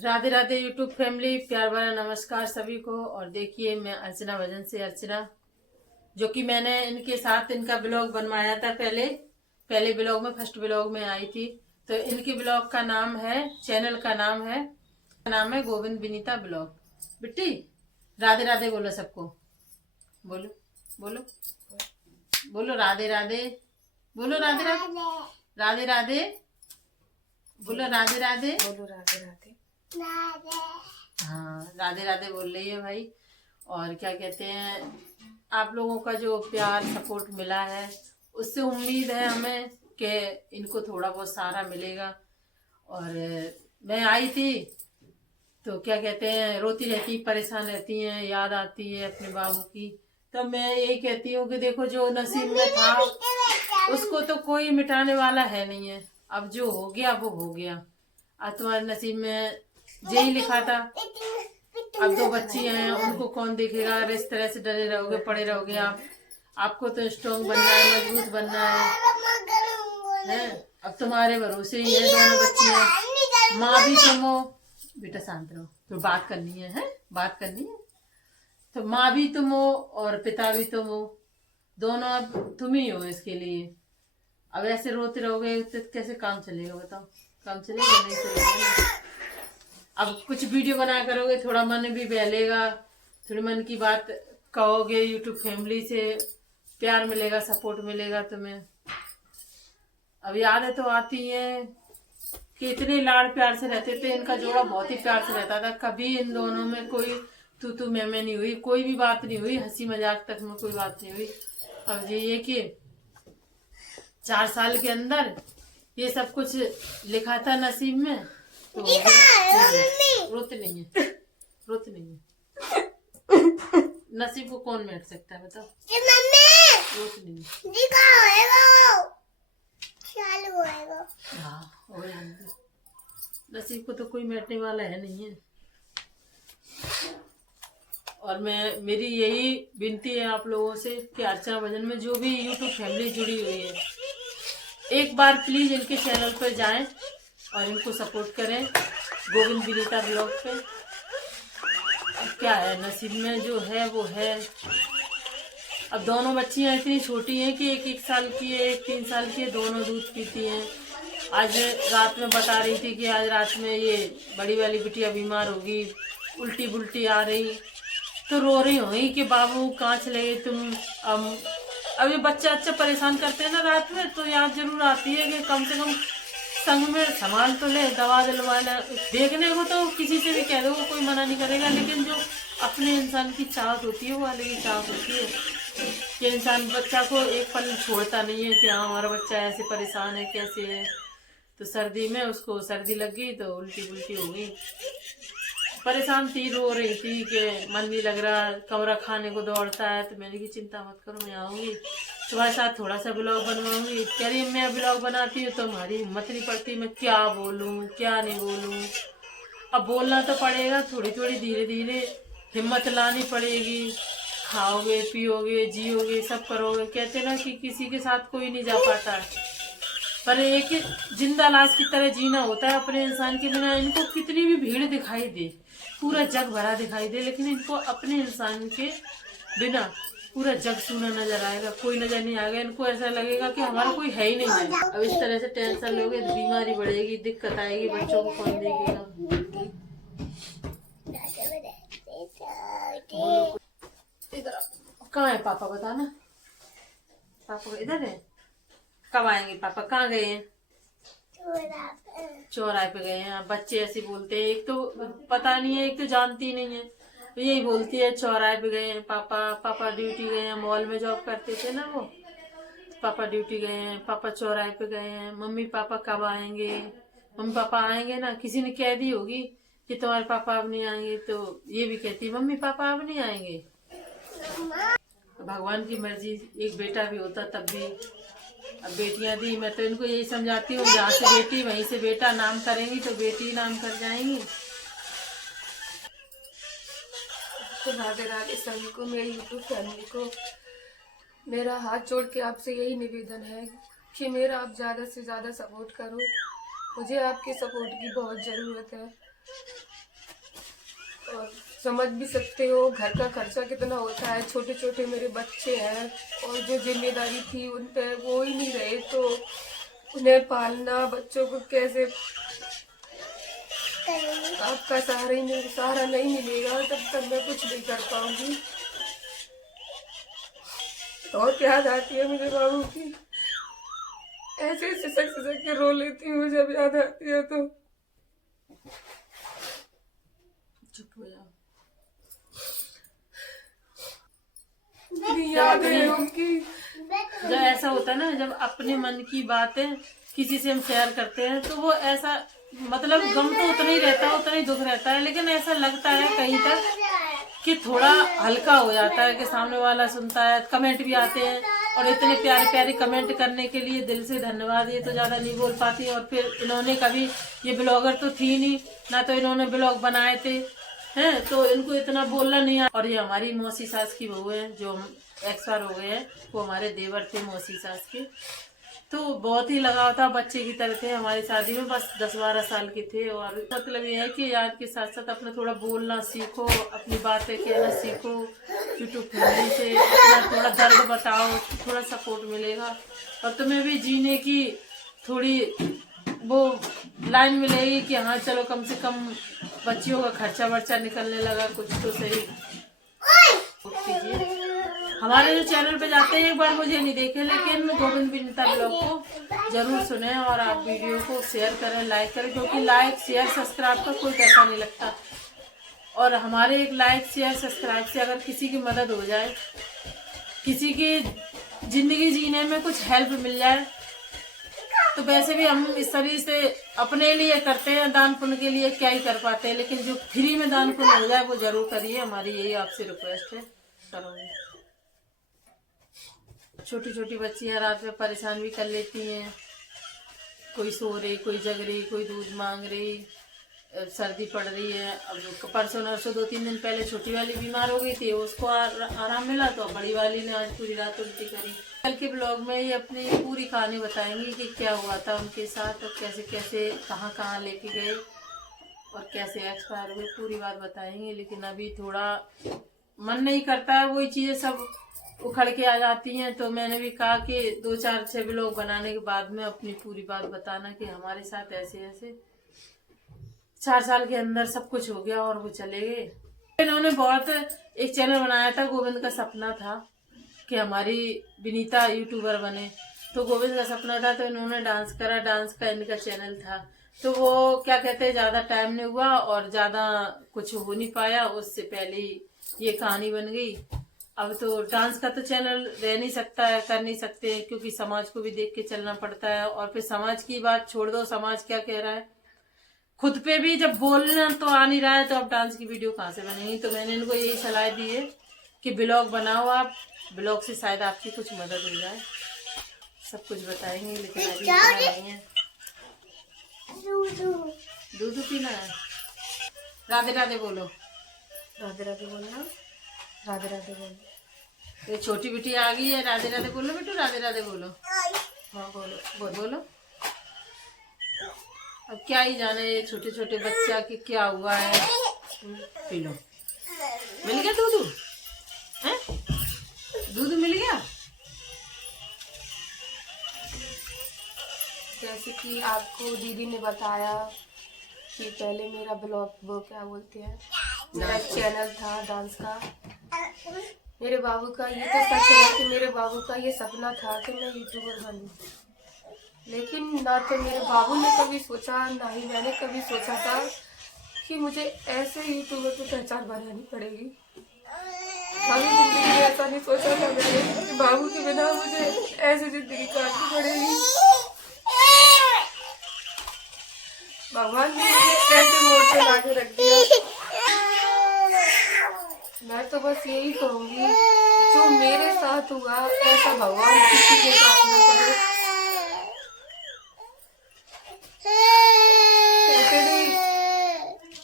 Radhe Radhe YouTube family, प्यार भरा नमस्कार सभी को। और देखिए, मैं अर्चना भजन से अर्चना, जो कि मैंने इनके साथ इनका ब्लॉग बनवाया था पहले ब्लॉग में, फर्स्ट ब्लॉग में आई थी। तो इनके ब्लॉग का नाम है, चैनल का नाम है गोविंद विनीता ब्लॉग। बिट्टी राधे राधे बोलो सबको, बोलो बोलो बोलो राधे राधे, बोलो राधे राधे, राधे राधे बोलो, राधे राधे बोलो, राधे राधे। हाँ, राधे राधे बोल रही है भाई। और क्या कहते हैं, आप लोगों का जो प्यार सपोर्ट मिला है, उससे उम्मीद है हमें कि इनको थोड़ा बहुत सहारा मिलेगा। और मैं आई थी तो क्या कहते हैं, रोती रहती, परेशान रहती हैं, याद आती है अपने बाबू की। तो मैं यही कहती हूँ कि देखो, जो नसीब में था उसको तो कोई मिटाने वाला है नहीं है। अब जो हो गया वो हो गया। अब तुम्हारे नसीब में यही लिखा था। अब 2 बच्ची हैं, उनको कौन देखेगा? अगर इस तरह से डरे रहोगे, पड़े रहोगे आपको तो स्ट्रॉन्ग बनना है, मजबूत बनना है। अब तुम्हारे भरोसे ही है दोनों बच्चियां। माँ भी तुम हो, बेटा शांत रहो, तो बात करनी है बात करनी है। तो माँ भी तुम हो और पिता भी तुम हो, दोनों अब तुम ही हो इसके लिए। अब ऐसे रोते रहोगे तो कैसे काम चलेगा? बताओ, काम चलेगा? नहीं चलेगा। अब कुछ वीडियो बना करोगे, थोड़ा मन भी बहलेगा, थोड़ी मन की बात कहोगे, यूट्यूब फैमिली से प्यार मिलेगा, सपोर्ट मिलेगा तुम्हें। अब यादें तो आती हैं कि इतने लाड़ प्यार से रहते थे, इनका जोड़ा बहुत ही प्यार से रहता था। कभी इन दोनों में कोई तू मैं नहीं हुई, कोई भी बात नहीं हुई, हंसी मजाक तक में कोई बात नहीं हुई। अब ये कि 4 साल के अंदर ये सब कुछ लिखा था नसीब में, तो रोते नहीं है, रोते नहीं है। नसीब को कौन मिट सकता है बताओ? रोते नहीं है। हाँ, नसीब को तो कोई मिटने वाला है नहीं है। और मेरी यही विनती है आप लोगों से कि अर्चना भजन में जो भी यूट्यूब फैमिली जुड़ी हुई है, एक बार प्लीज इनके चैनल पर जाएं और इनको सपोर्ट करें, गोविंद विनीता ब्लॉग पे। क्या है, नसीब में जो है वो है। अब दोनों बच्चियां इतनी छोटी हैं कि एक 1 साल की है, एक 3 साल की है, दोनों दूध पीती हैं। आज रात में बता रही थी कि आज रात में ये बड़ी वाली बिटिया बीमार होगी, उल्टी बुल्टी आ रही, तो रो रही होगी कि बाबू कहाँ चले गए तुम। अब ये बच्चा अच्छा परेशान करते हैं ना रात में, तो याद जरूर आती है कि कम से कम संग में सामान तो ले, दवा दिलवाना। देखने को तो किसी से भी कह दो, कोई मना नहीं करेगा, लेकिन जो अपने इंसान की चाहत होती है वो अलग ही चाहत होती है। कि इंसान बच्चा को एक पल छोड़ता नहीं है कि हाँ हमारा बच्चा ऐसे परेशान है, कैसे है। तो सर्दी में उसको सर्दी लग गई तो उल्टी बुल्टी हो गई, परेशान थी, रो रही थी कि मन नहीं लग रहा, कमरा खाने को दौड़ता है। तो मैंने की चिंता मत करो, मैं आऊंगी तुम्हारे साथ, थोड़ा सा ब्लॉग बनवाऊंगी। कह रही मैं ब्लॉग बनाती हूँ तो हमारी हिम्मत नहीं पड़ती, मैं क्या बोलूँ क्या नहीं बोलूँ। अब बोलना तो पड़ेगा, थोड़ी थोड़ी धीरे धीरे हिम्मत लानी पड़ेगी। खाओगे पियोगे जियोगे सब करोगे, कहते ना कि किसी के साथ कोई नहीं जा पाता है, पर एक जिंदा लाश की तरह जीना होता है अपने इंसान के बिना। इनको कितनी भी भीड़ दिखाई दे, पूरा जग भरा दिखाई दे, लेकिन इनको अपने इंसान के बिना पूरा जग सूना नजर आएगा, कोई नजर नहीं आएगा। इनको ऐसा लगेगा कि हमारा कोई है ही नहीं है। अब इस तरह से टेंशन लोगे तो बीमारी बढ़ेगी, दिक्कत आएगी, बच्चों को कौन देखेगा? इधर कहाँ है पापा, बताना। पापा इधर है? कब आएंगे पापा? कहाँ गए हैं? चौराहे पे गए हैं। बच्चे ऐसे बोलते हैं, एक तो पता नहीं है, एक तो जानती नहीं है, तो यही बोलती है चौराहे पे गए हैं पापा। पापा ड्यूटी गए हैं, मॉल में जॉब करते थे ना वो, पापा ड्यूटी गए हैं, पापा चौराहे पे गए हैं। मम्मी पापा कब आएंगे? मम्मी पापा आएंगे ना, किसी ने कह दी होगी कि तुम्हारे पापा अब नहीं आएंगे, तो ये भी कहती है मम्मी पापा अब नहीं आएंगे। तो भगवान की मर्जी, एक बेटा भी होता तब भी। अब बेटियां दी, मैं तो इनको यही समझाती हूँ, जहाँ से बेटी वहीं से बेटा नाम करेंगी तो बेटी नाम कर जाएंगी। तो राधे राधे सभी को, मेरी यूट्यूब फैमिली को मेरा हाथ जोड़ के आपसे यही निवेदन है कि मेरा आप ज़्यादा से ज़्यादा सपोर्ट करो। मुझे आपके सपोर्ट की बहुत ज़रूरत है। और समझ भी सकते हो घर का खर्चा कितना होता है, छोटे छोटे मेरे बच्चे हैं और जो जिम्मेदारी थी उन पे वो ही नहीं रहे, तो उन्हें पालना, बच्चों को कैसे, आपका सहारा नहीं मिलेगा तब तक मैं कुछ नहीं कर पाऊंगी। बहुत याद आती है मुझे बाबू की, ऐसे सिसक के रो लेती हूँ जब याद आती है तो। चुप हो जाओ। याद है उनकी। जब ऐसा होता है ना, जब अपने मन की बातें किसी से हम शेयर करते हैं तो वो ऐसा, मतलब गम तो उतना ही रहता है, उतना ही दुख रहता है, लेकिन ऐसा लगता है कहीं तक कि थोड़ा हल्का हो जाता है कि सामने वाला सुनता है, कमेंट भी आते हैं। और इतने प्यारे प्यारे कमेंट करने के लिए दिल से धन्यवाद। ये तो ज्यादा नहीं बोल पाती। और फिर इन्होंने कभी, ये ब्लॉगर तो थी नहीं ना, तो इन्होंने ब्लॉग बनाए थे हैं, तो इनको इतना बोलना नहीं आया। और ये हमारी मौसी सास की बहू है जो एक्सपायर हो गए हैं, वो हमारे देवर थे मौसी सास के। तो बहुत ही लगाव था, बच्चे की तरह थे हमारी शादी में, बस 10-12 साल के थे। और मतलब ये है कि याद के साथ साथ अपना थोड़ा बोलना सीखो, अपनी बातें कहना सीखो, यूट्यूब फैमिली से अपना थोड़ा दर्द बताओ, थोड़ा सपोर्ट मिलेगा और तुम्हें भी जीने की थोड़ी वो लाइन मिलेगी कि हाँ चलो कम से कम बच्चियों का खर्चा वर्चा निकलने लगा, कुछ तो सही। कीजिए हमारे जो चैनल पे जाते हैं, एक बार मुझे नहीं देखे लेकिन गोविंद विनीता ब्लॉग को जरूर सुने और आप वीडियो को शेयर करें, लाइक करें, क्योंकि लाइक शेयर सब्सक्राइब का कोई पैसा नहीं लगता। और हमारे एक लाइक शेयर सब्सक्राइब से अगर किसी की मदद हो जाए, किसी की जिंदगी जीने में कुछ हेल्प मिल जाए, तो वैसे भी हम इस तरह से अपने लिए करते हैं, दान पुण्य के लिए क्या ही कर पाते हैं, लेकिन जो फ्री में दान पुण्य हो जाए वो जरूर करिए। हमारी यही आपसे रिक्वेस्ट है, करोगे। छोटी छोटी बच्चियां रात में परेशान भी कर लेती हैं, कोई सो रही, कोई जग रही, कोई दूध मांग रही, सर्दी पड़ रही है। अब परसों नरसों 2-3 दिन पहले छोटी वाली बीमार हो गई थी, उसको आराम मिला, तो बड़ी वाली ने आज पूरी रात उल्टी करी। कल के ब्लॉग में ये अपनी पूरी कहानी बताएंगी कि क्या हुआ था उनके साथ और कैसे कैसे कहाँ कहाँ लेके गए और कैसे एक्सपायर हुए, पूरी बात बताएंगे। लेकिन अभी थोड़ा मन नहीं करता है, वही चीजें सब उखड़ के आ जाती हैं। तो मैंने भी कहा कि 2-4-6 ब्लॉग बनाने के बाद में अपनी पूरी बात बताना कि हमारे साथ ऐसे ऐसे 4 साल के अंदर सब कुछ हो गया और वो चले गए। इन्होंने बहुत एक चैनल बनाया था, गोविंद का सपना था कि हमारी विनीता यूट्यूबर बने, तो गोविंद का सपना था, तो इन्होंने डांस करा, डांस का इनका चैनल था। तो वो क्या कहते हैं, ज्यादा टाइम नहीं हुआ और ज्यादा कुछ हो नहीं पाया, उससे पहले ही ये कहानी बन गई। अब तो डांस का तो चैनल रह नहीं सकता है, कर नहीं सकते, क्योंकि समाज को भी देख के चलना पड़ता है। और फिर समाज की बात छोड़ दो, समाज क्या कह रहा है, खुद पे भी जब बोलना तो आ नहीं रहा है, तो अब डांस की वीडियो कहाँ से बनेगी। तो मैंने इनको यही सलाह दी है कि ब्लॉग बनाओ, आप ब्लॉग से शायद आपकी कुछ मदद हो जाए। सब कुछ बताएंगे, लेकिन अभी इतना नहीं है। दूध पीना है। राधे राधे बोलो, राधे राधे बोलना, राधे राधे बोलो। ये छोटी बेटी आ गई है, राधे राधे बोलो बेटू, राधे राधे बोलो। हाँ बोलो बोलो। अब क्या ही जाने ये छोटे छोटे बच्चा की क्या हुआ है। P low. मिल गया दूध? हैं? दूध मिल गया? जैसे कि आपको दीदी ने बताया कि पहले मेरा ब्लॉग, वो क्या बोलते हैं, मेरा चैनल था डांस का। मेरे बाबू का ये तो सच है कि मेरे बाबू का ये सपना था कि मैं यूट्यूबर बनूं, लेकिन ना तो मेरे बाबू ने कभी सोचा, ना ही मैंने कभी सोचा था कि मुझे ऐसे यूट्यूबर की पहचान बनानी पड़ेगी। कभी जिंदगी में ऐसा नहीं सोचा था मैंने कि बाबू के बिना मुझे ऐसी जिंदगी काटनी पड़ेगी। भगवान ने मुझे ऐसे मोड़ पे लाके रख दिया। मैं तो बस यही कहूंगी, जो मेरे साथ हुआ ऐसा भगवान किसी के साथ न करे।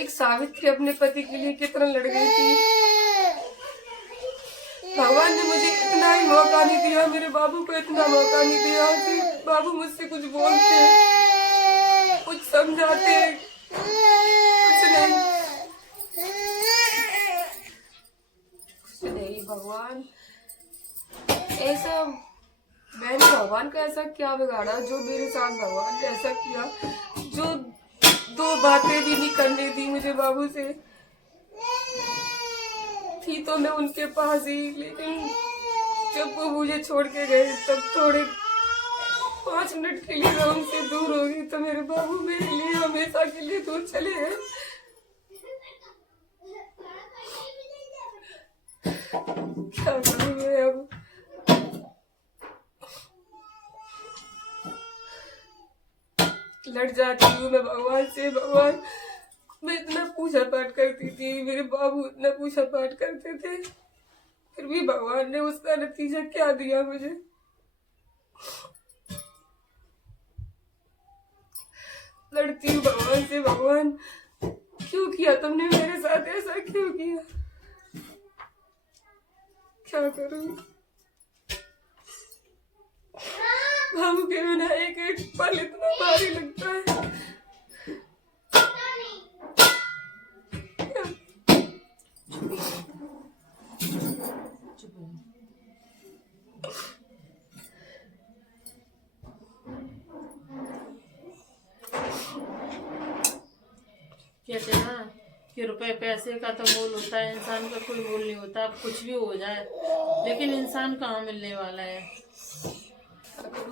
एक सावित्री अपने पति के लिए कितना लड़ गई थी, भगवान ने मुझे इतना ही मौका नहीं दिया, मेरे बाबू को इतना मौका नहीं दिया कि बाबू मुझसे कुछ बोलते, कुछ समझाते, कुछ नहीं। भगवान का ऐसा क्या बिगाड़ा जो मेरे साथ भगवान ने ऐसा किया, जो 2 बातें भी नहीं करने दी मुझे बाबू से। थी तो मैं उनके पास ही, लेकिन जब वो मुझे छोड़ के गए तब थोड़े 5 मिनट के लिए मैं उनसे दूर हो गई, तो मेरे बाबू मेरे लिए हमेशा के लिए दूर चले गए। क्या करूं मैं अब? लड़ जाती हूँ मैं भगवान से। भगवान, मैं इतना पूजा पाठ करती थी, मेरे बाबू इतना पूजा पाठ करते थे, फिर भी भगवान ने उसका नतीजा क्या दिया मुझे। लड़ती हूँ भगवान से, भगवान क्यों किया तुमने मेरे साथ ऐसा, क्यों किया? क्या करूं? बाबू के बिना एक एक पल इतना भारी लगता है। कहते हैं ना कि रुपए पैसे का तो मोल होता है, इंसान का कोई मोल नहीं होता। अब कुछ भी हो जाए, लेकिन इंसान कहाँ मिलने वाला है।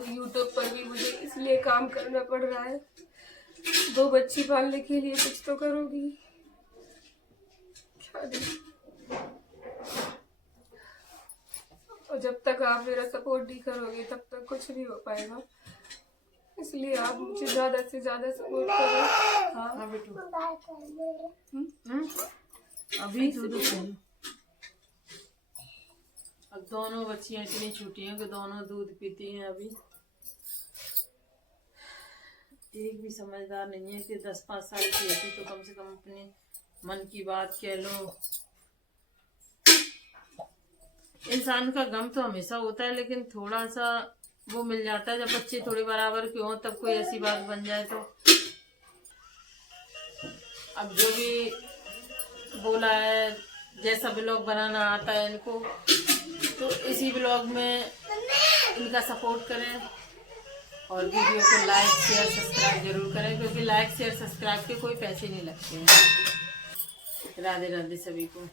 यूट्यूब पर भी मुझे इसलिए काम करना पड़ रहा है, 2 बच्ची पालने के लिए कुछ तो करूंगी। और जब तक आप मेरा सपोर्ट नहीं करोगे तब तक कुछ नहीं हो पाएगा, इसलिए आप मुझे ज्यादा से ज्यादा सपोर्ट करो। हाँ बेटू, अभी दूध पियो। अब दोनों बच्चियां इतनी छोटी हैं कि दोनों दूध पीती हैं। अभी एक भी समझदार नहीं है कि 10-5 साल की होती तो कम से कम अपने मन की बात कह लो। इंसान का गम तो हमेशा होता है, लेकिन थोड़ा सा वो मिल जाता है जब बच्चे थोड़े बराबर के हों, तब कोई ऐसी बात बन जाए तो। अब जो भी बोला है, जैसा ब्लॉग बनाना आता है इनको, तो इसी ब्लॉग में इनका सपोर्ट करें और वीडियो को लाइक शेयर सब्सक्राइब जरूर करें, क्योंकि लाइक शेयर सब्सक्राइब के कोई पैसे नहीं लगते हैं। राधे राधे सभी को।